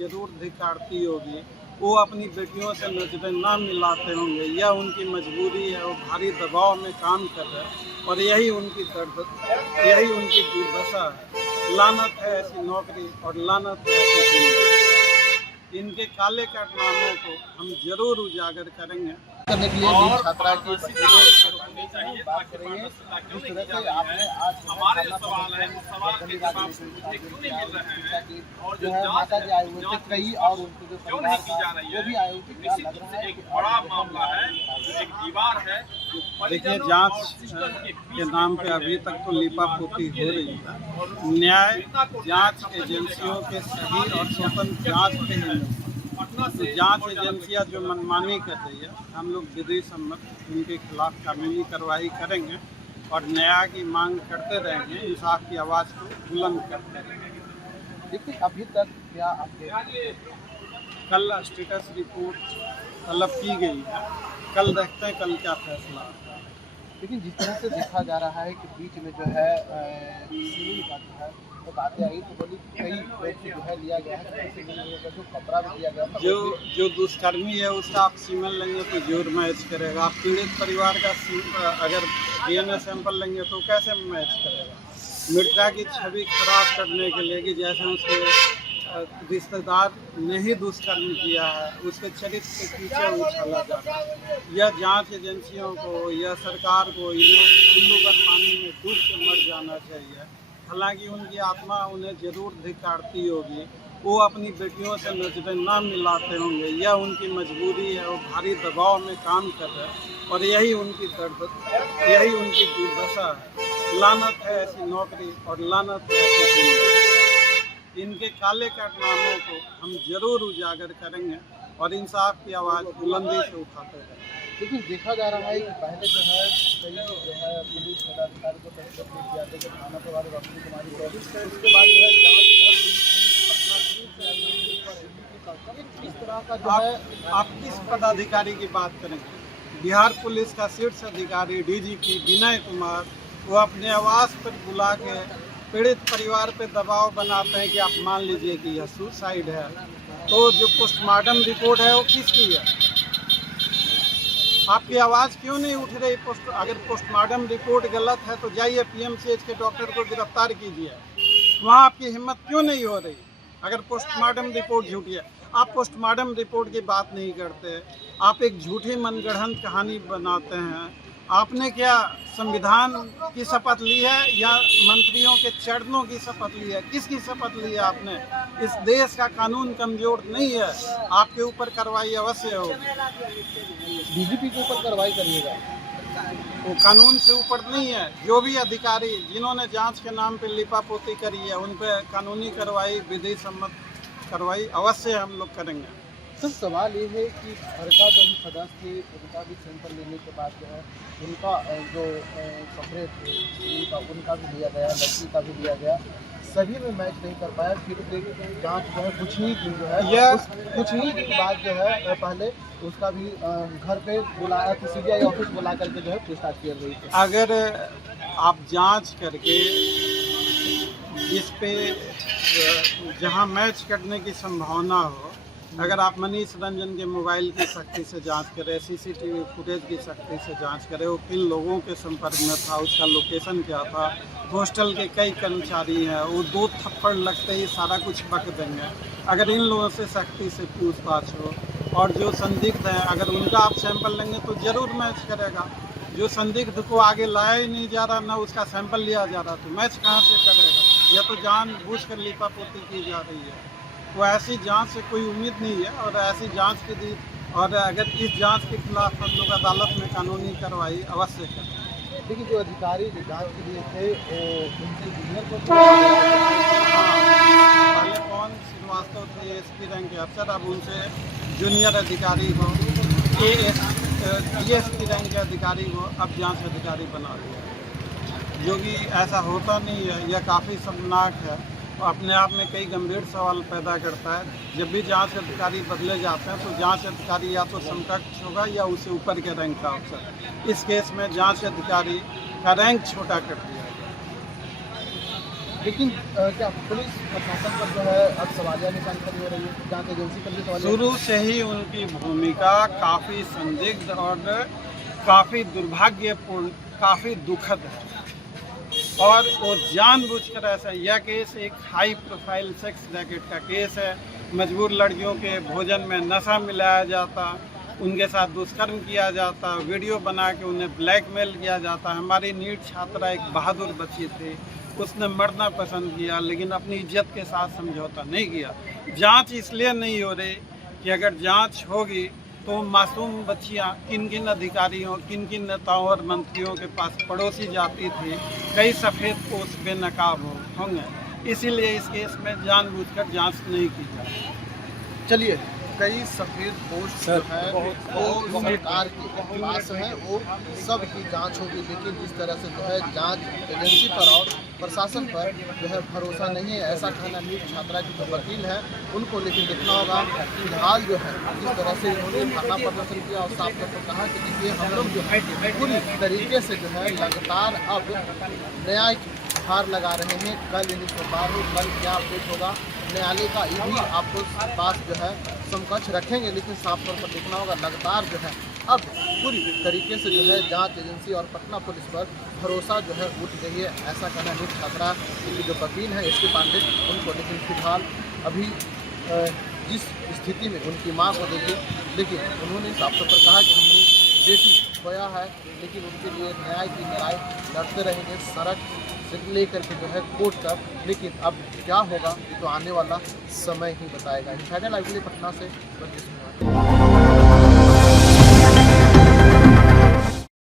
जरूर धिक्कारती होगी, वो अपनी बेटियों से नजरें ना मिलाते होंगे, या उनकी मजबूरी है, वो भारी दबाव में काम कर रहे हैं और यही उनकी दुर्दशा है। लानत है ऐसी नौकरी और लानत है ऐसी जिंदगी। इनके काले कारनामों को हम जरूर उजागर करेंगे। करने के लिए नीट छात्रा की बात करेंगे। जिस तरह से आपने आज जो है माता जी आए हुए थे कई और उनके जो परिवार था वो भी आए हुए थे, क्या लग रहा है एक बड़ा मामला है, जो एक दीवार है। देखिए, जांच के नाम पे अभी तक तो लिपापोती हो रही है। न्याय जांच एजेंसियों के सही और स्वतंत्र जांच पे ही मिलता है। तो जांच एजेंसियां जो मनमानी कर रही है, हम लोग विधि सम्मत उनके खिलाफ कानूनी कार्रवाई करेंगे और न्याय की मांग करते रहेंगे, इंसाफ की आवाज़ को बुलंद करते रहेंगे। देखिए अभी तक क्या आपके कल स्टेटस रिपोर्ट तलब की गई है, कल देखते हैं कल क्या फैसला आता है। लेकिन जिस तरह से देखा जा रहा है कि बीच में जो है सिविल का जो है तो बातें आई तो बोली कई लोग से जो है लिया गया है, तो जो कपड़ा भी दिया गया था जो दुष्कर्मी है उसका आप सीमन लेंगे तो जोर मैच करेगा। आप पीड़ित परिवार का अगर डीएनए सैंपल लेंगे तो कैसे मैच करेगा। मृतका की छवि खराब करने के लिए कि जैसे उसके रिश्तेदार ने ही दुष्कर्म किया है, उसके चरित्र के पीछे उछाला जाता है। यह जांच एजेंसियों को, यह सरकार को इन्हें उल्लूगर पानी में डूब के मर जाना चाहिए। हालांकि उनकी आत्मा उन्हें जरूर धिक्कारती होगी, वो अपनी बेटियों से नजरें ना मिलाते होंगे, यह उनकी मजबूरी है, वो भारी दबाव में काम कर रहे हैं और यही उनकी दुर्दशा है। लानत है ऐसी नौकरी और लानत है ऐसी जिंदगी। इनके काले कारनामों को हम जरूर उजागर करेंगे और इंसाफ की आवाज़ बुलंदी से उठाते रहेंगे। लेकिन देखा जा रहा है कि पहले जो है कई जो है पुलिस पदाधिकारी को तस्वीर किया गया जब थाना प्रभारी रश्मि कुमारी को, उसके बाद जो है जांच किस तरह का जो है आप किस पदाधिकारी की बात करेंगे। बिहार पुलिस का शीर्ष अधिकारी डीजीपी विनय कुमार, वो अपने आवास पर बुला के पीड़ित परिवार पे दबाव बनाते हैं कि आप मान लीजिए कि यह सुसाइड है, तो जो पोस्टमार्टम रिपोर्ट है वो किसकी है। आपकी आवाज़ क्यों नहीं उठ रही। अगर पोस्टमार्टम रिपोर्ट गलत है तो जाइए पीएमसीएच के डॉक्टर को गिरफ्तार कीजिए, वहाँ आपकी हिम्मत क्यों नहीं हो रही। अगर पोस्टमार्टम रिपोर्ट झूठी है, आप पोस्टमार्टम रिपोर्ट की बात नहीं करते, आप एक झूठी मनगढ़ंत कहानी बनाते हैं। आपने क्या संविधान की शपथ ली है या मंत्रियों के चरणों की शपथ ली है। किसकी शपथ ली है आपने। इस देश का कानून कमजोर नहीं है, आपके ऊपर कार्रवाई अवश्य होगी। डीजीपी के ऊपर कार्रवाई करिएगा, वो कानून से ऊपर नहीं है। जो भी अधिकारी जिन्होंने जांच के नाम पे लिपापोती करी है उन पर कानूनी कार्रवाई, विधि सम्मत कार्रवाई अवश्य हम लोग करेंगे। सर सवाल ये है कि घर का जो भी सदस्य थे उनका भी सैंपल लेने के बाद जो है उनका जो कपड़े थे उनका भी लिया गया, लड़की का भी लिया गया, सभी में मैच नहीं कर पाया। फिर जांच जो है कुछ ही दिन जो है कुछ ही दिन बाद जो है पहले उसका भी घर पे बुलाया कि सीबीआई ऑफिस बुला करके जो है पूछताछ कर रही थी। अगर आप जांच करके इस पे जहां मैच करने की संभावना हो, अगर आप मनीष रंजन के मोबाइल की सख्ती से जांच करें, सीसीटीवी फुटेज की सख्ती से जांच करें, वो किन लोगों के संपर्क में था, उसका लोकेशन क्या था, हॉस्टल के कई कर्मचारी हैं, वो 2 थप्पड़ लगते ही सारा कुछ बक देंगे। अगर इन लोगों से सख्ती से पूछताछ हो और जो संदिग्ध हैं अगर उनका आप सैंपल लेंगे तो ज़रूर मैच करेगा। जो संदिग्ध को आगे लाया ही नहीं जा रहा, ना उसका सैंपल लिया जा रहा, तो मैच कहाँ से करेगा। यह तो जानबूझकर लिपापोती की जा रही है। तो ऐसी जांच से कोई उम्मीद नहीं है और ऐसी जांच की दी, और अगर इस जांच के खिलाफ हम लोग अदालत में कानूनी कार्रवाई अवश्य करें। देखिए जो अधिकारी जो जांच के लिए थे उनसे जूनियर को पहले कौन श्रीवास्तव थे एसपी रैंक के अफसर, अब उनसे जूनियर अधिकारी को एएसपी रैंक के अधिकारी को अब जांच अधिकारी बना दिया, जो कि ऐसा होता नहीं है। यह काफ़ी शर्मनाक है, अपने आप में कई गंभीर सवाल पैदा करता है। जब भी जांच अधिकारी बदले जाते हैं तो जांच अधिकारी या तो समकक्ष होगा या उससे ऊपर के रैंक का अफसर। इस केस में जांच अधिकारी का रैंक छोटा कर दिया गया। लेकिन क्या पुलिस प्रशासन पर जो है अब सवालिया निशान खड़ी हो रही है, जांच एजेंसी पर भी सवालिया? शुरू से ही उनकी भूमिका काफ़ी संदिग्ध और काफ़ी दुर्भाग्यपूर्ण, काफ़ी दुखद है। और वो जानबूझकर ऐसा, यह केस एक हाई प्रोफाइल सेक्स रैकेट का केस है। मजबूर लड़कियों के भोजन में नशा मिलाया जाता, उनके साथ दुष्कर्म किया जाता, वीडियो बना के उन्हें ब्लैकमेल किया जाता। हमारी नीट छात्रा एक बहादुर बच्ची थी, उसने मरना पसंद किया लेकिन अपनी इज्जत के साथ समझौता नहीं किया। जांच इसलिए नहीं हो रही कि अगर जांच होगी तो मासूम बच्चियां किन किन अधिकारियों, किन किन नेताओं और मंत्रियों के पास पड़ोसी जाती थी, कई सफ़ेद पोस्ट बेनकाब होंगे। इसीलिए इस केस में जानबूझकर जांच नहीं की जाती। चलिए, कई सफेद पोस्ट जो है वो सरकार के पास है, वो सब की जांच होगी, लेकिन जिस तरह से जो है जांच एजेंसी पर और प्रशासन पर जो है भरोसा नहीं है, ऐसा कहना नीट छात्रा की जो वकील है उनको। लेकिन देखना होगा फिलहाल जो है जिस तरह से इन्होंने धरना प्रदर्शन किया और साफ तौर पर कहा कि देखिए हम लोग जो है पूरी तरीके से जो है लगातार अब न्याय की हार लगा रहे हैं। कल यानी सोमवार हो, कल क्या अपडेट होगा न्यायालय का ये भी आपको पास जो है समकक्ष रखेंगे। लेकिन साफ तौर पर देखना होगा लगातार जो है अब पूरी तरीके से जो है जांच एजेंसी और पटना पुलिस पर भरोसा जो है उठ गई है, ऐसा कहना नीट छात्रा की जो वकील हैं एस के पांडे उनको। लेकिन फिलहाल अभी जिस स्थिति में उनकी मां को देखिए, लेकिन उन्होंने साफ तौर पर कहा कि हमने बेटी खोया है, लेकिन उनके लिए न्याय की लड़ाई लड़ते रहेंगे सड़क से लेकर के जो है कोर्ट तक। लेकिन अब क्या होगा ये तो आने वाला समय ही बताएगा। इंडिया लाइव के लिए पटना से